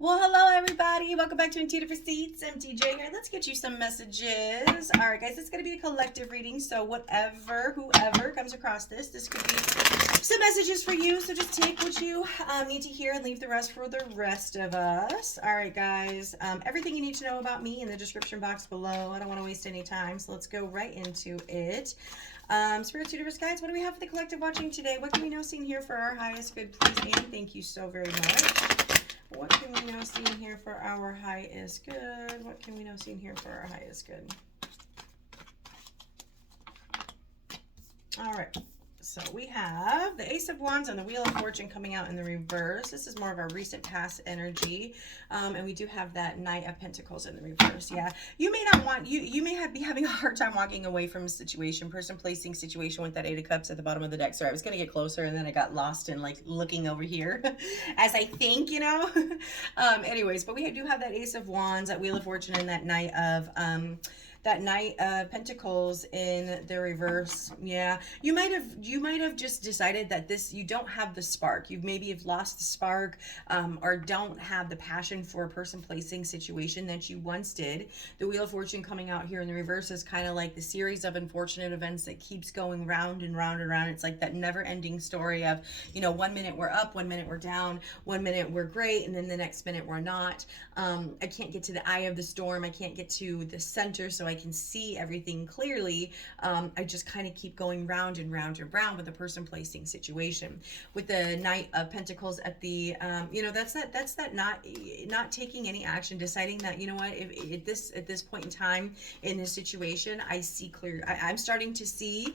Well, hello everybody. Welcome back to Intuitive Receipts. I'm TJ here. Let's get you some messages. All right, guys, it's going to be a collective reading. So whoever comes across this could be some messages for you. So just take what you need to hear and leave the rest for the rest of us. All right, guys, everything you need to know about me in the description box below. I don't want to waste any time, so let's go right into it. Spirit Universe guides, what do we have for the collective watching today? What can we know, see, and hear for our highest good, please? And thank you so very much. What can we know, see, and hear for our highest good? What can we know, see, and hear for our highest good? All right. So we have the Ace of Wands and the Wheel of Fortune coming out in the reverse. This is more of our recent past energy. And we do have that Knight of Pentacles in the reverse. Yeah. You may not want, you may be having a hard time walking away from a situation, person, placing, situation with that Eight of Cups at the bottom of the deck. Sorry, I was going to get closer and then I got lost in like looking over here as I think, you know. Anyways, but we do have that Ace of Wands, that Wheel of Fortune, and that Knight of Pentacles in the reverse. Yeah, you might have just decided that you don't have the spark. Maybe have lost the spark, or don't have the passion for a person, placing, situation that you once did. The Wheel of Fortune coming out here in the reverse is kind of like the series of unfortunate events that keeps going round and round and round. It's like that never-ending story of, you know, 1 minute we're up, 1 minute we're down, 1 minute we're great, and then the next minute we're not. I can't get to the eye of the storm. I can't get to the center so I can see everything clearly. I just kind of keep going round and round and round with a person, placing, situation. With the Knight of Pentacles at the, you know, that's that not taking any action, deciding that, you know what, if at this point in time in this situation, I see clear. I'm starting to see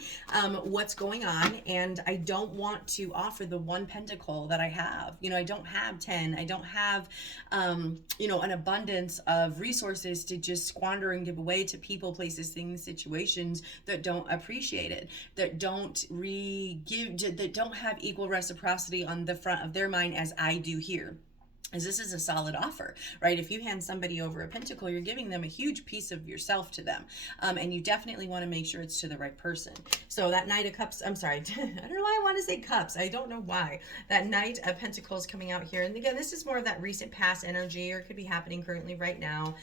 what's going on, and I don't want to offer the one pentacle that I have. You know, I don't have 10. I don't have, you know, an abundance of resources to just squander and give away to people, places, things, situations that don't appreciate it, that don't that don't have equal reciprocity on the front of their mind as I do here. As this is a solid offer, right? If you hand somebody over a pentacle, you're giving them a huge piece of yourself to them. And you definitely want to make sure it's to the right person. So that Knight of Cups, I'm sorry, I don't know why I want to say cups. I don't know why. That Knight of Pentacles coming out here. And again, this is more of that recent past energy, or it could be happening currently right now,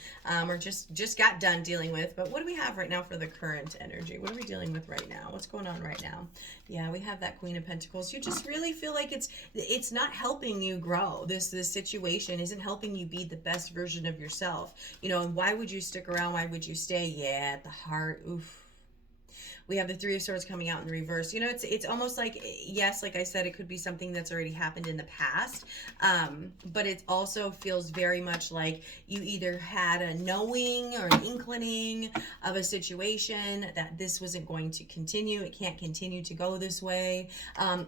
or just got done dealing with. But what do we have right now for the current energy? What are we dealing with right now? What's going on right now? Yeah, we have that Queen of Pentacles. You just really feel like it's not helping you grow. This situation isn't helping you be the best version of yourself. You know, and why would you stick around? Why would you stay? Yeah, at the heart. Oof. We have the Three of Swords coming out in the reverse. You know, it's almost like, yes, like I said, it could be something that's already happened in the past. But it also feels very much like you either had a knowing or an inclining of a situation that this wasn't going to continue. It can't continue to go this way.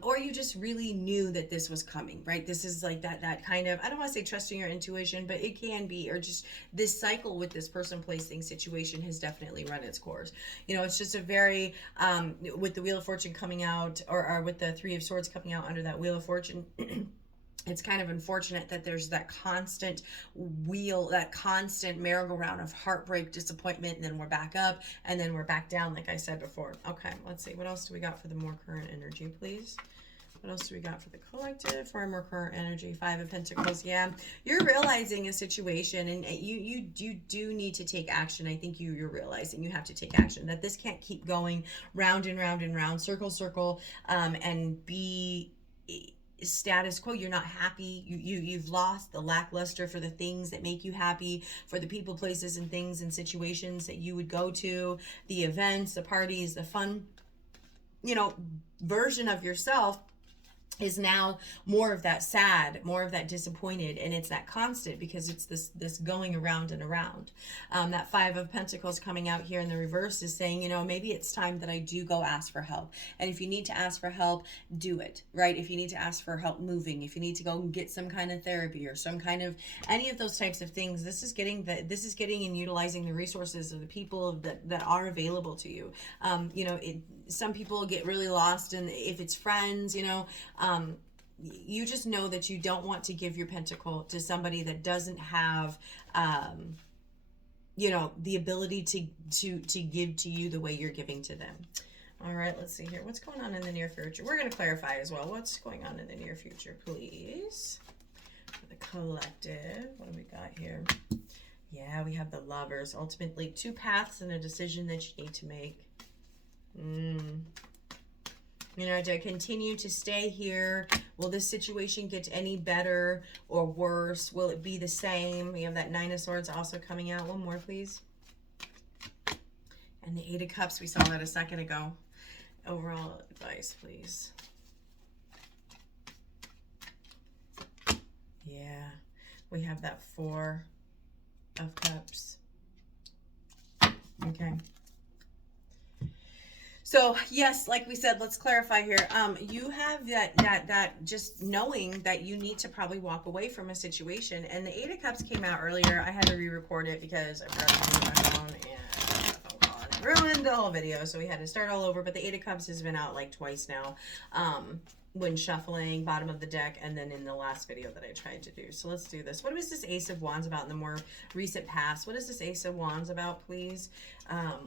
Or you just really knew that this was coming, right? This is like that kind of, I don't want to say trusting your intuition, but it can be, or just this cycle with this person, place, thing, situation has definitely run its course. You know, it's just a very, with the Wheel of Fortune coming out, or with the Three of Swords coming out under that Wheel of Fortune, it's kind of unfortunate that there's that constant wheel, that constant merry-go-round of heartbreak, disappointment, and then we're back up, and then we're back down, like I said before. Okay, let's see. What else do we got for the more current energy, please? What else do we got for the collective? For more current energy, Five of Pentacles. Yeah, you're realizing a situation, and you do need to take action. I think you're realizing you have to take action, that this can't keep going round and round and round, circle, and be status quo. You're not happy. You've lost the lackluster for the things that make you happy, for the people, places, and things and situations that you would go to, the events, the parties, the fun, you know, version of yourself is now more of that sad, more of that disappointed, and it's that constant, because it's this going around and around. That Five of Pentacles coming out here in the reverse is saying, you know, maybe it's time that I do go ask for help. And if you need to ask for help, do it, right? If you need to ask for help moving, if you need to go and get some kind of therapy or some kind of any of those types of things, this is getting and utilizing the resources of the people that are available to you. You know, some people get really lost, and if it's friends, you know, you just know that you don't want to give your pentacle to somebody that doesn't have, you know, the ability to give to you the way you're giving to them. All right, let's see here. What's going on in the near future? We're going to clarify as well. What's going on in the near future, please? the collective. What do we got here? Yeah, we have the Lovers. Ultimately, two paths and a decision that you need to make. You know, to continue to stay here. Will this situation get any better or worse? Will it be the same? We have that Nine of Swords also coming out. One more, please. And the Eight of Cups. We saw that a second ago. Overall advice, please. Yeah. We have that Four of Cups. Okay. So yes, like we said, let's clarify here. You have that just knowing that you need to probably walk away from a situation. And the Eight of Cups came out earlier. I had to re-record it because I forgot to do my phone and ruined the whole video. So we had to start all over. But the Eight of Cups has been out like twice now. When shuffling, bottom of the deck, and then in the last video that I tried to do. So let's do this. What was this Ace of Wands about in the more recent past? What is this Ace of Wands about, please?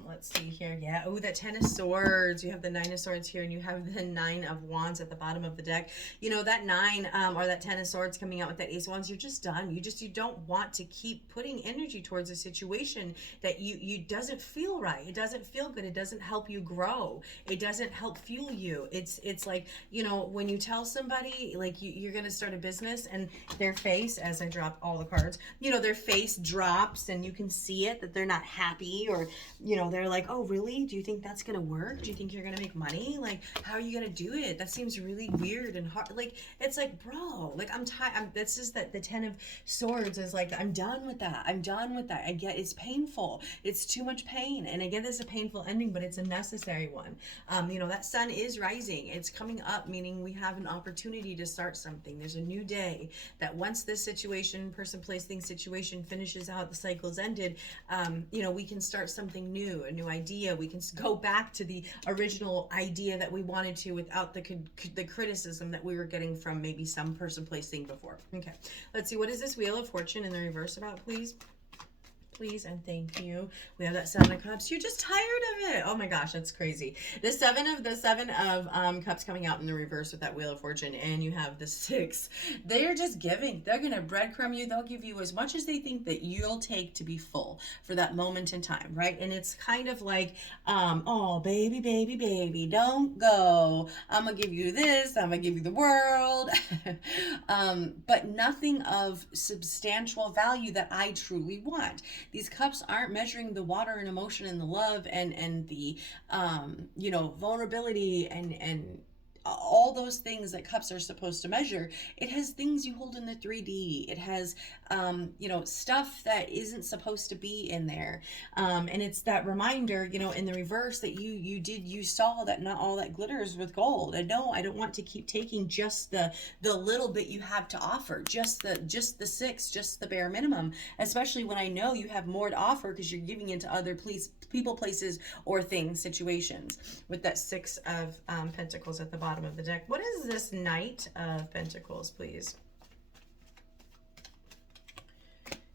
Let's see here. Yeah. Oh, that Ten of Swords. You have the Nine of Swords here, and you have the Nine of Wands at the bottom of the deck. You know, that nine or that Ten of Swords coming out with that Ace of Wands, you're just done. You don't want to keep putting energy towards a situation that you doesn't feel right. It doesn't feel good. It doesn't help you grow. It doesn't help fuel you. It's like, you know, when you tell somebody like you're going to start a business and their face, as I drop all the cards, you know, their face drops and you can see it that they're not happy, or, you know, they're like, oh, really? Do you think that's going to work? Do you think you're going to make money? Like, how are you going to do it? That seems really weird and hard. Like, it's like, bro, like I'm tired. That's just that the Ten of Swords is like, I'm done with that. I'm done with that. I get it's painful. It's too much pain. And I get it's a painful ending, but it's a necessary one. You know, that sun is rising. It's coming up, meaning we have an opportunity to start something. There's a new day that once this situation, person, place, thing, situation finishes out, the cycle's ended, you know, we can start something new, a new idea. We can go back to the original idea that we wanted to without the criticism that we were getting from maybe some person, place, thing before. Okay, let's see. What is this Wheel of Fortune in the reverse about, please? Please and thank you. We have that Seven of Cups. You're just tired of it. Oh my gosh, that's crazy. The seven of Cups coming out in the reverse with that Wheel of Fortune, and you have the Six. They're just giving. They're gonna breadcrumb you. They'll give you as much as they think that you'll take to be full for that moment in time, right? And it's kind of like, oh baby, baby, baby, don't go. I'm gonna give you this. I'm gonna give you the world, but nothing of substantial value that I truly want. These cups aren't measuring the water and emotion and the love and the you know, vulnerability and all those things that cups are supposed to measure. It has things you hold in the 3D. It has you know, stuff that isn't supposed to be in there, and it's that reminder, you know, in the reverse that you saw that not all that glitters with gold. And no, I don't want to keep taking just the little bit you have to offer, just the Six, just the bare minimum, especially when I know you have more to offer because you're giving into other people, places, or things, situations, with that Six of Pentacles at the bottom of the deck. What is this Knight of Pentacles, please?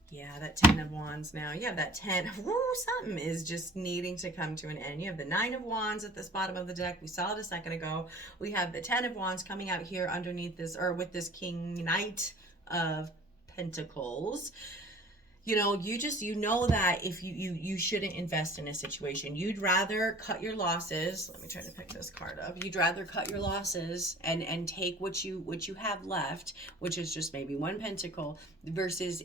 Yeah, that Ten of Wands now. You have that 10. Woo, something is just needing to come to an end. You have the Nine of Wands at this bottom of the deck. We saw it a second ago. We have the Ten of Wands coming out here underneath this, or with this King Knight of Pentacles. You know, you know that if you shouldn't invest in a situation. You'd rather cut your losses. Let me try to pick this card up. You'd rather cut your losses and take what you have left, which is just maybe one pentacle, versus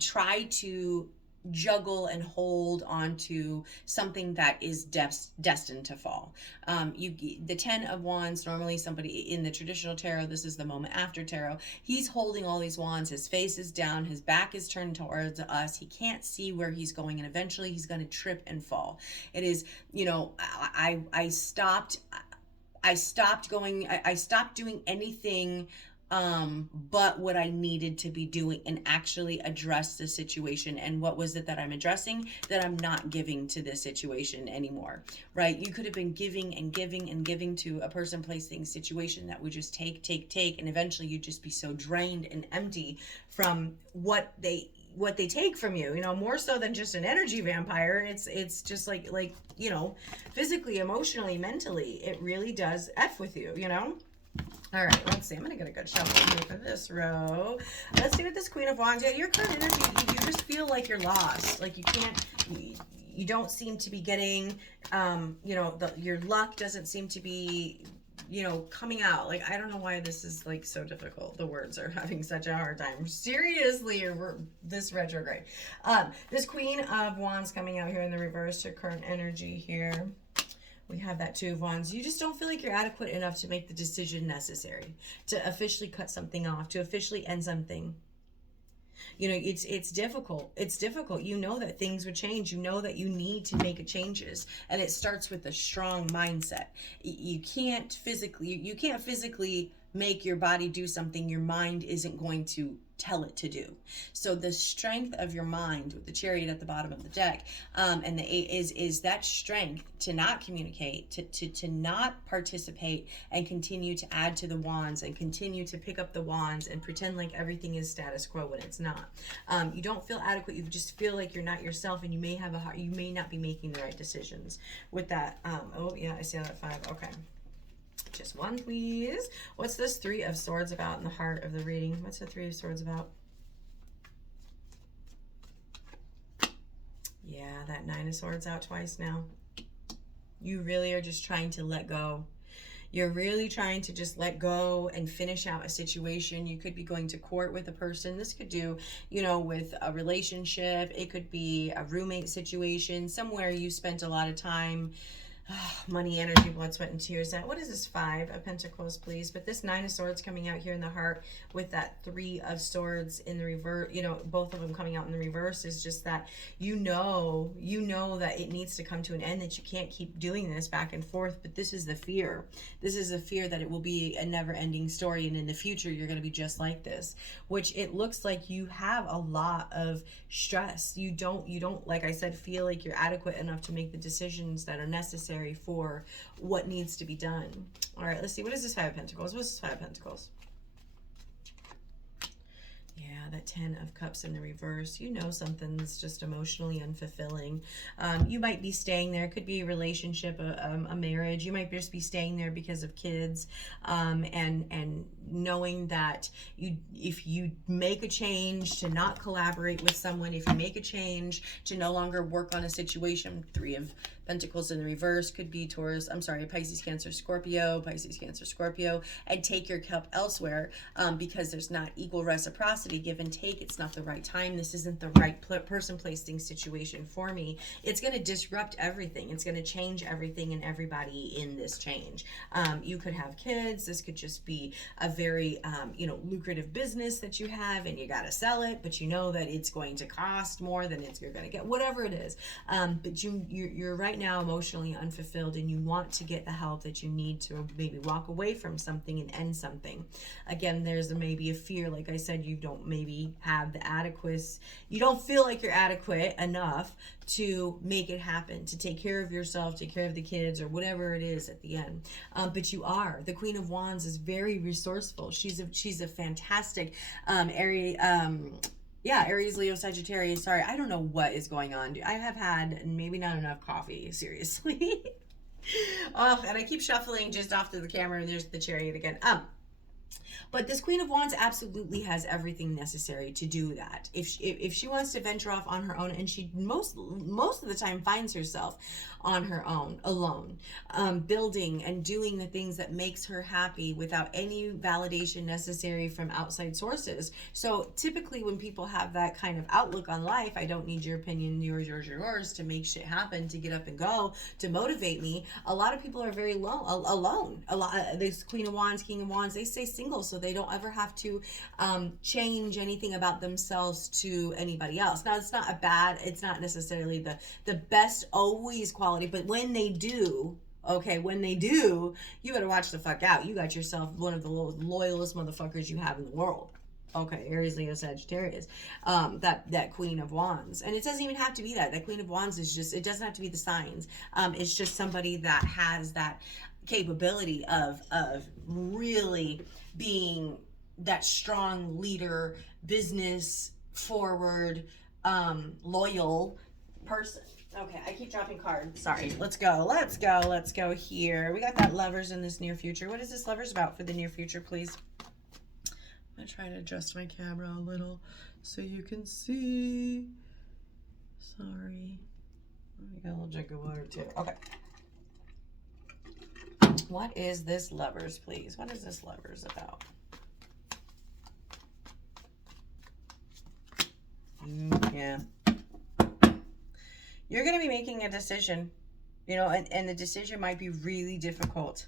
try to juggle and hold on to something that is destined to fall. The Ten of Wands, normally somebody in the traditional tarot, this is the moment after tarot, he's holding all these wands, his face is down, his back is turned towards us, he can't see where he's going, and eventually he's going to trip and fall. It is, you know, I stopped doing anything but what I needed to be doing and actually address the situation. And what was it that I'm addressing? That I'm not giving to this situation anymore, right? You could have been giving and giving and giving to a person, place, thing, situation that would just take, and eventually you'd just be so drained and empty from what they take from you, you know, more so than just an energy vampire. It's just like, you know, physically, emotionally, mentally, it really does F with you, you know? All right, let's see. I'm going to get a good shuffle here for this row. Let's see what this Queen of Wands, yeah, your current energy, you just feel like you're lost. Like you can't, you don't seem to be getting, you know, your luck doesn't seem to be, you know, coming out. Like, I don't know why this is like so difficult. The words are having such a hard time. Seriously, this retrograde. This Queen of Wands coming out here in the reverse, your current energy here. We have that Two of Wands. You just don't feel like you're adequate enough to make the decision necessary to officially cut something off, to officially end something. You know, it's difficult. It's difficult. You know that things would change. You know that you need to make changes, and it starts with a strong mindset. You can't physically make your body do something your mind isn't going to tell it to do. So the strength of your mind with the Chariot at the bottom of the deck, and the Eight is that strength to not communicate, to not participate, and continue to add to the wands and continue to pick up the wands and pretend like everything is status quo when it's not. You don't feel adequate. You just feel like you're not yourself, and you may have you may not be making the right decisions with that. Oh yeah, I see that 5. Okay. Just one, please. What's this Three of Swords about in the heart of the reading? What's the Three of Swords about? Yeah, that Nine of Swords out twice now. You really are just trying to let go. You're really trying to just let go and finish out a situation. You could be going to court with a person. This could do, you know, with a relationship. It could be a roommate situation, somewhere you spent a lot of time. Money, energy, blood, sweat, and tears. What is this 5 of Pentacles, please? But this 9 of Swords coming out here in the heart with that 3 of Swords in the reverse, you know, both of them coming out in the reverse is just that you know that it needs to come to an end, that you can't keep doing this back and forth. But this is the fear. This is the fear that it will be a never-ending story, and in the future you're going to be just like this, which it looks like you have a lot of stress. You don't, like I said, feel like you're adequate enough to make the decisions that are necessary for what needs to be done. All right, let's see. What is this 5 of Pentacles? What's this 5 of Pentacles? Yeah, that 10 of Cups in the reverse. You know something's just emotionally unfulfilling. You might be staying there. It could be a relationship, a marriage. You might just be staying there because of kids, and knowing that if you make a change to not collaborate with someone, if you make a change to no longer work on a situation, 3 of Pentacles in the reverse could be Pisces, Cancer, Scorpio, and take your cup elsewhere, because there's not equal reciprocity, give and take. It's not the right time. This isn't the right person, place, thing, situation for me. It's going to disrupt everything. It's going to change everything and everybody in this change. You could have kids. This could just be a very, lucrative business that you have, and you got to sell it, but you know that it's going to cost more than you're going to get, whatever it is. But you're right now emotionally unfulfilled, and you want to get the help that you need to maybe walk away from something and end something. Again, there's maybe a fear, like I said, you don't maybe have the adequacy, you don't feel like you're adequate enough to make it happen, to take care of yourself, take care of the kids, or whatever it is at the end. But you are. The Queen of Wands is very resourceful. She's a fantastic Aries, Leo, Sagittarius. Sorry, I don't know what is going on. I have had maybe not enough coffee, seriously. Oh, and I keep shuffling just off to the camera, and there's the Chariot again. But this Queen of Wands absolutely has everything necessary to do that. If she wants to venture off on her own, and she most of the time finds herself on her own, alone, building and doing the things that makes her happy without any validation necessary from outside sources. So typically when people have that kind of outlook on life, I don't need your opinion, yours to make shit happen, to get up and go, to motivate me. A lot of people are very alone. This Queen of Wands, King of Wands, they stay single, so they don't ever have to change anything about themselves to anybody else. Now, it's not necessarily the best always quality, but when they do, you better watch the fuck out. You got yourself one of the loyalist motherfuckers you have in the world. Okay, Aries, Leo, Sagittarius, that Queen of Wands. And it doesn't even have to be that. That Queen of Wands is just, it doesn't have to be the signs. It's just somebody that has that capability of really being that strong leader, business forward, loyal person. Okay, I keep dropping cards. Sorry. Let's go. Let's go. Let's go here. We got that lovers in this near future. What is this lovers about for the near future, please? I'm going to try to adjust my camera a little so you can see. Sorry. We got a little drink of water too. Okay. What is this lovers, please? What is this lovers about? Yeah. You're going to be making a decision, you know, and the decision might be really difficult.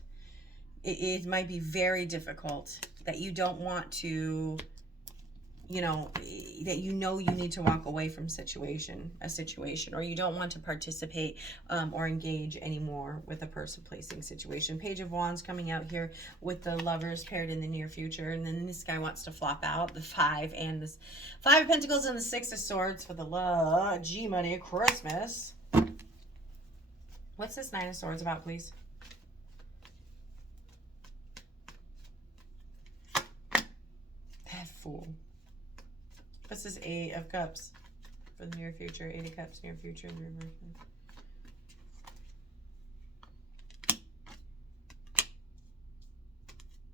It might be very difficult that you don't want to, you know you need to walk away from a situation, or you don't want to participate or engage anymore with a person placing situation. Page of Wands coming out here with the lovers paired in the near future, and then this guy wants to flop out the 5 and this 5 of Pentacles and the 6 of Swords for the G money Christmas. What's this 9 of Swords about, please? That fool. What's this 8 of Cups for the near future? 8 of Cups, near future, in the reverse.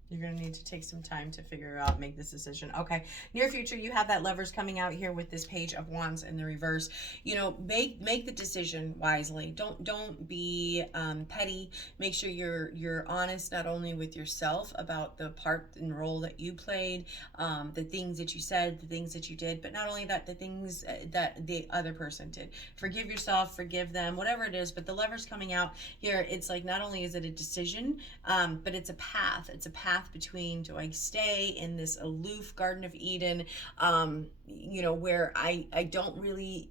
You're going to need to take some time to figure out, make this decision. Okay, near future, you have that lovers coming out here with this Page of Wands in the reverse. You know, make the decision wisely. Don't be petty. Make sure you're honest not only with yourself about the part and role that you played, the things that you said, the things that you did, but not only that, the things that the other person did. Forgive yourself, forgive them, whatever it is. But the lovers coming out here, it's like not only is it a decision, but it's a path. It's a path between, do I stay in this aloof Garden of Eden, you know, where I don't really,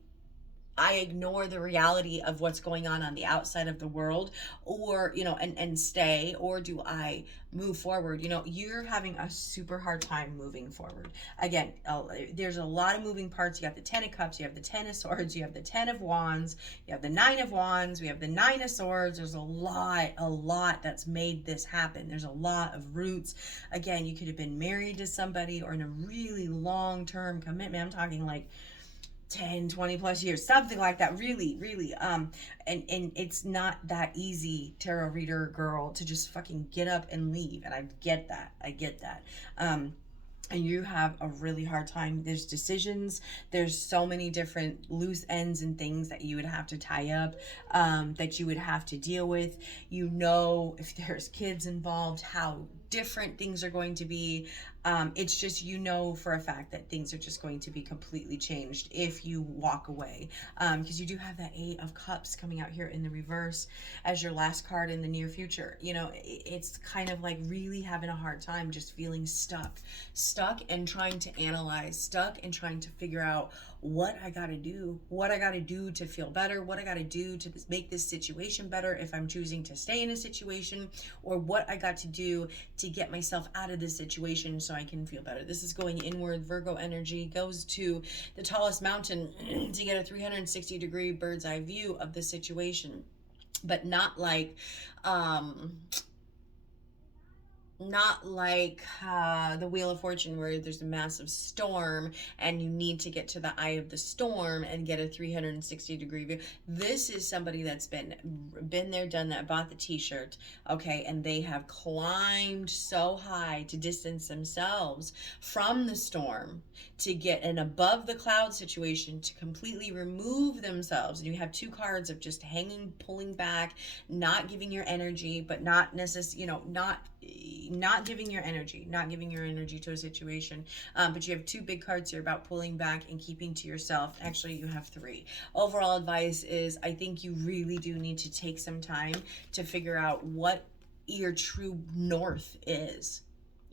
I ignore the reality of what's going on the outside of the world, or, you know, and stay, or do I move forward? You know, you're having a super hard time moving forward. Again, there's a lot of moving parts. You got the 10 of Cups, you have the 10 of Swords, you have the 10 of Wands, you have the 9 of Wands, we have the 9 of Swords. There's a lot that's made this happen. There's a lot of roots. Again, you could have been married to somebody or in a really long-term commitment. I'm talking like 10, 20 plus years, something like that. Really, and it's not that easy, tarot reader girl, to just fucking get up and leave. And I get that. And you have a really hard time. There's decisions, there's so many different loose ends and things that you would have to tie up, that you would have to deal with. You know, if there's kids involved, how different things are going to be. It's just, you know, for a fact that things are just going to be completely changed if you walk away, because you do have that 8 of Cups coming out here in the reverse as your last card in the near future. You know, it's kind of like really having a hard time, just feeling stuck and trying to analyze, stuck and trying to figure out what I got to do to feel better, what I got to do to make this situation better if I'm choosing to stay in a situation, or what I got to do to get myself out of this situation so I can feel better. This is going inward. Virgo energy goes to the tallest mountain to get a 360-degree bird's eye view of the situation, but not like the Wheel of Fortune, where there's a massive storm and you need to get to the eye of the storm and get a 360-degree view. This is somebody that's been there, done that, bought the t-shirt, okay, and they have climbed so high to distance themselves from the storm to get an above the cloud situation, to completely remove themselves. And you have 2 cards of just hanging, pulling back, not giving your energy, but not necessarily, you know, not giving your energy to a situation. But you have 2 big cards here about pulling back and keeping to yourself. Actually, you have 3. Overall advice is, I think you really do need to take some time to figure out what your true north is.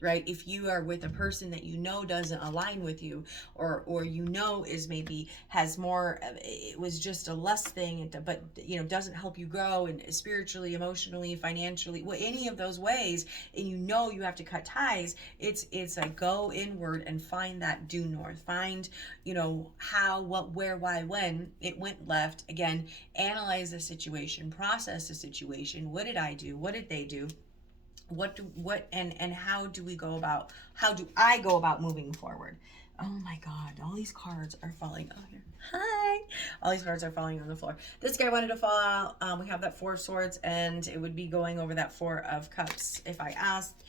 Right? If you are with a person that you know doesn't align with you, or you know is maybe has more, it was just a lust thing, but you know doesn't help you grow and spiritually, emotionally, financially, well, any of those ways, and you know you have to cut ties, it's like go inward and find that due north. Find, you know, how, what, where, why, when it went left. Again, analyze the situation, process the situation. What did I do? What did they do? And how do I go about moving forward? Oh my God, all these cards are falling. Oh, here. Hi. All these cards are falling on the floor. This guy wanted to fall out. We have that Four of Swords, and it would be going over that Four of Cups. If I asked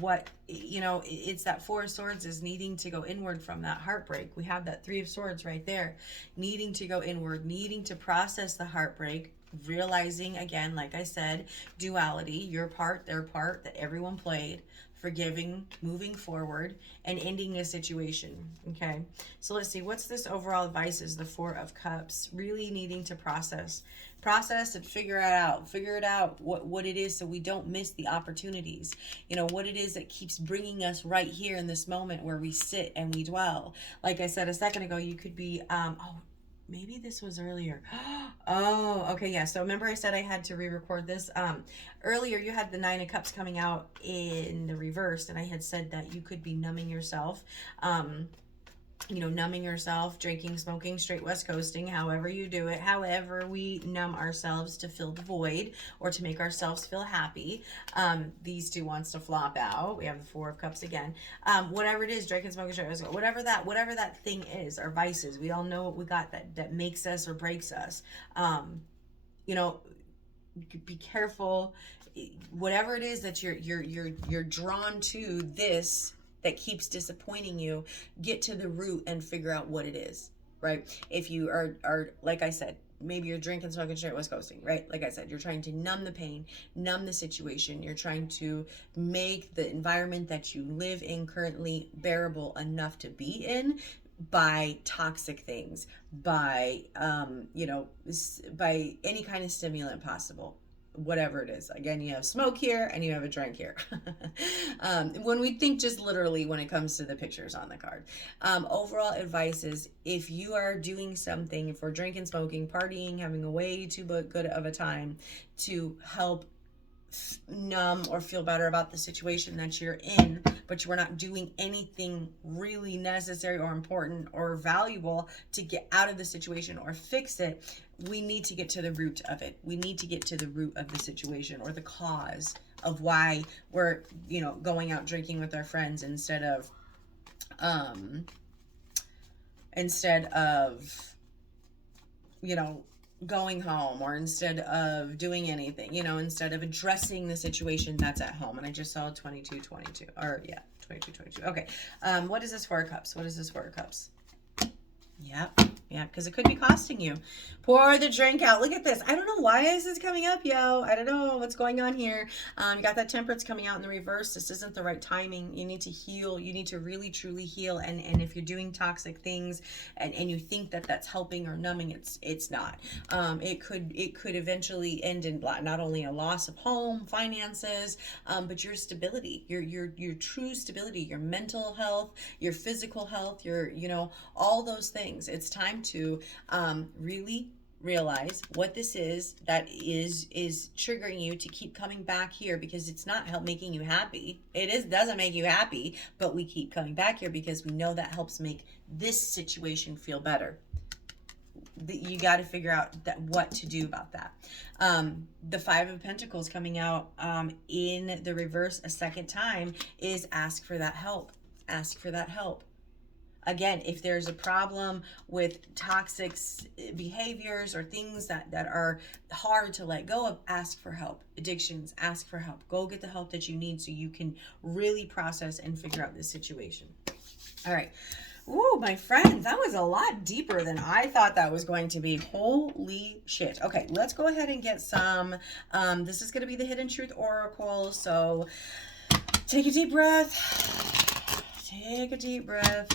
what, you know, it's that Four of Swords is needing to go inward from that heartbreak. We have that Three of Swords right there, needing to go inward, needing to process the heartbreak, realizing, again, like I said, duality, your part, their part, that everyone played, forgiving, moving forward, and ending a situation. Okay, so let's see, what's this overall advice is the Four of Cups. Really needing to process and figure it out what it is, so we don't miss the opportunities, you know, what it is that keeps bringing us right here in this moment where we sit and we dwell. Like I said a second ago, you could be maybe this was earlier. Oh, okay, yeah. So remember I said I had to re-record this. Earlier you had the Nine of Cups coming out in the reverse, and I had said that you could be numbing yourself. You know, numbing yourself, drinking, smoking, straight west coasting, however you do it, however we numb ourselves to fill the void or to make ourselves feel happy. These two wants to flop out. We have the Four of Cups again. Whatever it is, drinking, smoking, straight west, whatever that thing is, our vices. We all know what we got that makes us or breaks us. You know, be careful. Whatever it is that you're drawn to, this that keeps disappointing you, get to the root and figure out what it is, right? If you are like I said, maybe you're drinking, smoking, straight west coasting, right? Like I said, you're trying to numb the pain, numb the situation. You're trying to make the environment that you live in currently bearable enough to be in by toxic things, by you know, by any kind of stimulant possible, whatever it is. Again, you have smoke here and you have a drink here. When we think just literally when it comes to the pictures on the card. Overall advice is, if you are doing something, if we're drinking, smoking, partying, having a way too good of a time to help numb or feel better about the situation that you're in, but you are not doing anything really necessary or important or valuable to get out of the situation or fix it, we need to get to the root of it. We need to get to the root of the situation, or the cause of why we're, you know, going out drinking with our friends instead of you know, going home, or instead of doing anything, you know, instead of addressing the situation that's at home. And I just saw 2222, or yeah, 2222. Okay. What is this Four of Cups? What is this Four of Cups? Yep. Yeah, because it could be costing you. Pour the drink out. Look at this. I don't know why this is coming up, yo. I don't know what's going on here. You got that Temperance coming out in the reverse. This isn't the right timing. You need to heal. You need to really, truly heal. And if you're doing toxic things and you think that that's helping or numbing, it's not. It could eventually end in not only a loss of home, finances, but your stability, your true stability, your mental health, your physical health, your, you know, all those things. It's time to really realize what this is that is triggering you to keep coming back here, because it's not making you happy. Doesn't make you happy, but we keep coming back here because we know that helps make this situation feel better. You got to figure out what to do about that. The Five of Pentacles coming out in the reverse a second time is ask for that help. Ask for that help. Again, if there's a problem with toxic behaviors or things that are hard to let go of, ask for help. Addictions, ask for help. Go get the help that you need so you can really process and figure out this situation. All right. Ooh, my friends, that was a lot deeper than I thought that was going to be. Holy shit. Okay, let's go ahead and get some. This is going to be the Hidden Truth Oracle. So take a deep breath. Take a deep breath.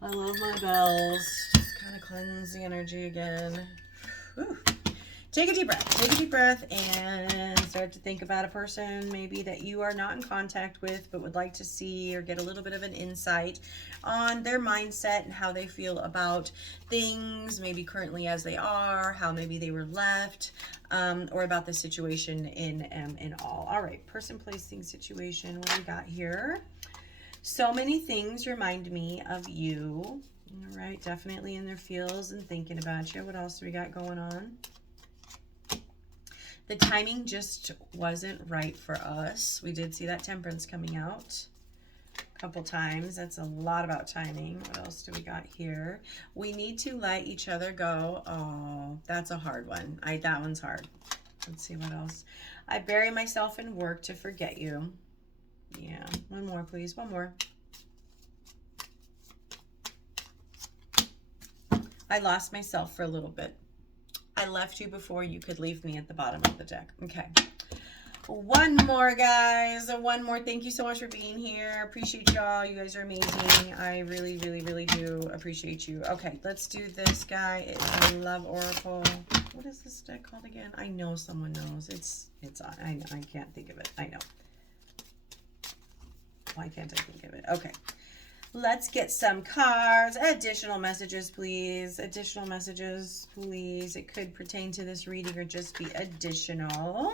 I love my bells. Just kind of cleanse the energy again. Whew. Take a deep breath. Take a deep breath and start to think about a person maybe that you are not in contact with but would like to see or get a little bit of an insight on their mindset and how they feel about things, maybe currently as they are, how maybe they were left, or about the situation in all. All right, person, place, thing, situation. What do we got here? So many things remind me of you. All right, definitely in their feels and thinking about you. What else do we got going on? The timing just wasn't right for us. We did see that Temperance coming out. couple times. That's a lot about timing. What else do we got here? We need to let each other go. Oh, that's a hard one. That one's hard. Let's see what else. I bury myself in work to forget you. Yeah, one more, please. One more. I lost myself for a little bit. I left you before you could leave me at the bottom of the deck. Okay. One more, guys. One more. Thank you so much for being here. Appreciate y'all. You guys are amazing. I really, really, really do appreciate you. Okay, let's do this guy. It's a Love Oracle. What is this deck called again? I know someone knows. I can't think of it. I know. Why can't I think of it? Okay. Let's get some cards. Additional messages, please. Additional messages, please. It could pertain to this reading or just be additional.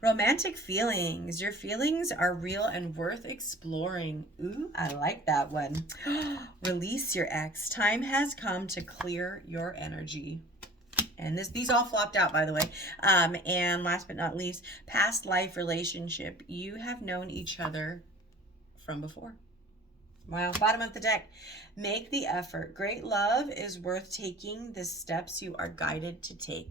Romantic feelings. Your feelings are real and worth exploring. Ooh, I like that one. Release your ex. Time has come to clear your energy. And these all flopped out, by the way. And last but not least, past life relationship. You have known each other from before. Wow, bottom of the deck. Make the effort. Great love is worth taking the steps you are guided to take.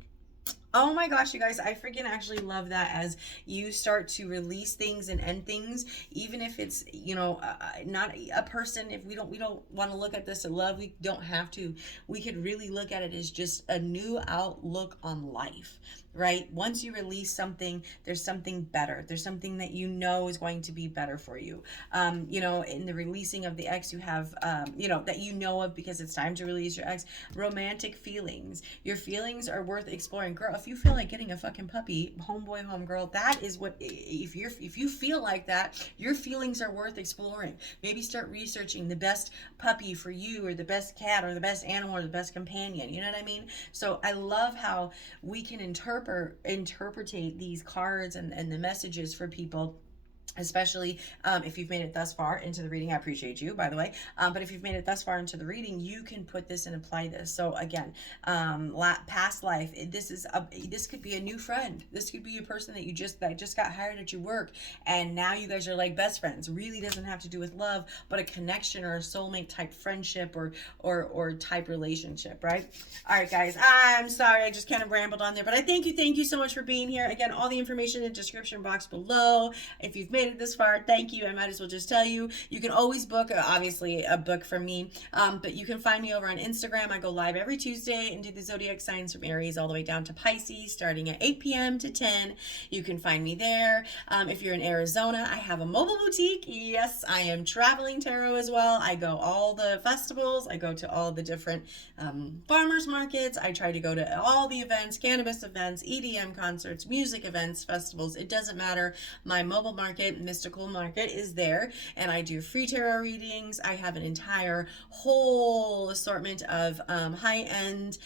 Oh my gosh, you guys, I freaking actually love that as you start to release things and end things, even if it's, you know, not a person. If we don't want to look at this as love, we don't have to. We could really look at it as just a new outlook on life, right? Once you release something, there's something better. There's something that you know is going to be better for you. You know, in the releasing of the ex, you have, you know, that you know of because it's time to release your ex. Romantic feelings. Your feelings are worth exploring. Girl, if you feel like getting a fucking puppy, homeboy, homegirl, that is what, if you feel like that, your feelings are worth exploring. Maybe start researching the best puppy for you, or the best cat, or the best animal, or the best companion. You know what I mean? So I love how we can interpretate these cards and the messages for people. Especially if you've made it thus far into the reading. I appreciate you, by the way. But if you've made it thus far into the reading, you can put this and apply this. So again, past life. This could be a new friend. This could be a person that just got hired at your work, and now you guys are like best friends. Really doesn't have to do with love, but a connection or a soulmate type friendship or type relationship, right? All right, guys. I'm sorry, I just kind of rambled on there, but I thank you so much for being here. Again, all the information in the description box below. If you've made it this far, thank you. I might as well just tell you, you can always book, obviously, a book from me, but you can find me over on Instagram. I go live every Tuesday and do the zodiac signs from Aries all the way down to Pisces, starting at 8 p.m. to 10. You can find me there. If you're in Arizona, I have a mobile boutique. Yes, I am traveling tarot as well. I go all the festivals. I go to all the different farmers markets. I try to go to all the events, cannabis events, EDM concerts, music events, festivals. It doesn't matter. My mobile market, mystical market, is there, and I do free tarot readings. I have an entire whole assortment of high-end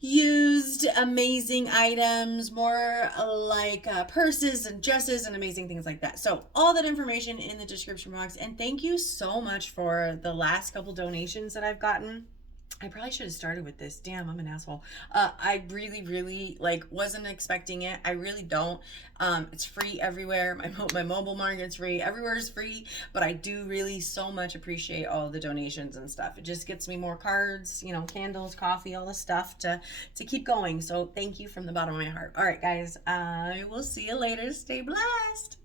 used amazing items, more like purses and dresses and amazing things like that. So all that information in the description box. And thank you so much for the last couple donations that I've gotten. I probably should have started with this. Damn, I'm an asshole. I really wasn't expecting it. I really don't. It's free everywhere. My mobile market's free. Everywhere is free. But I do really so much appreciate all the donations and stuff. It just gets me more cards, you know, candles, coffee, all the stuff to keep going. So thank you from the bottom of my heart. All right, guys. I will see you later. Stay blessed.